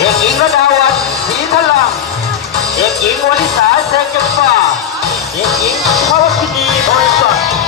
เด็กหญิงระดาวันศรีทลังเด็กหญิงวลิสาแสงจำปาเด็กหญิงภวคินีบริสุทธิ์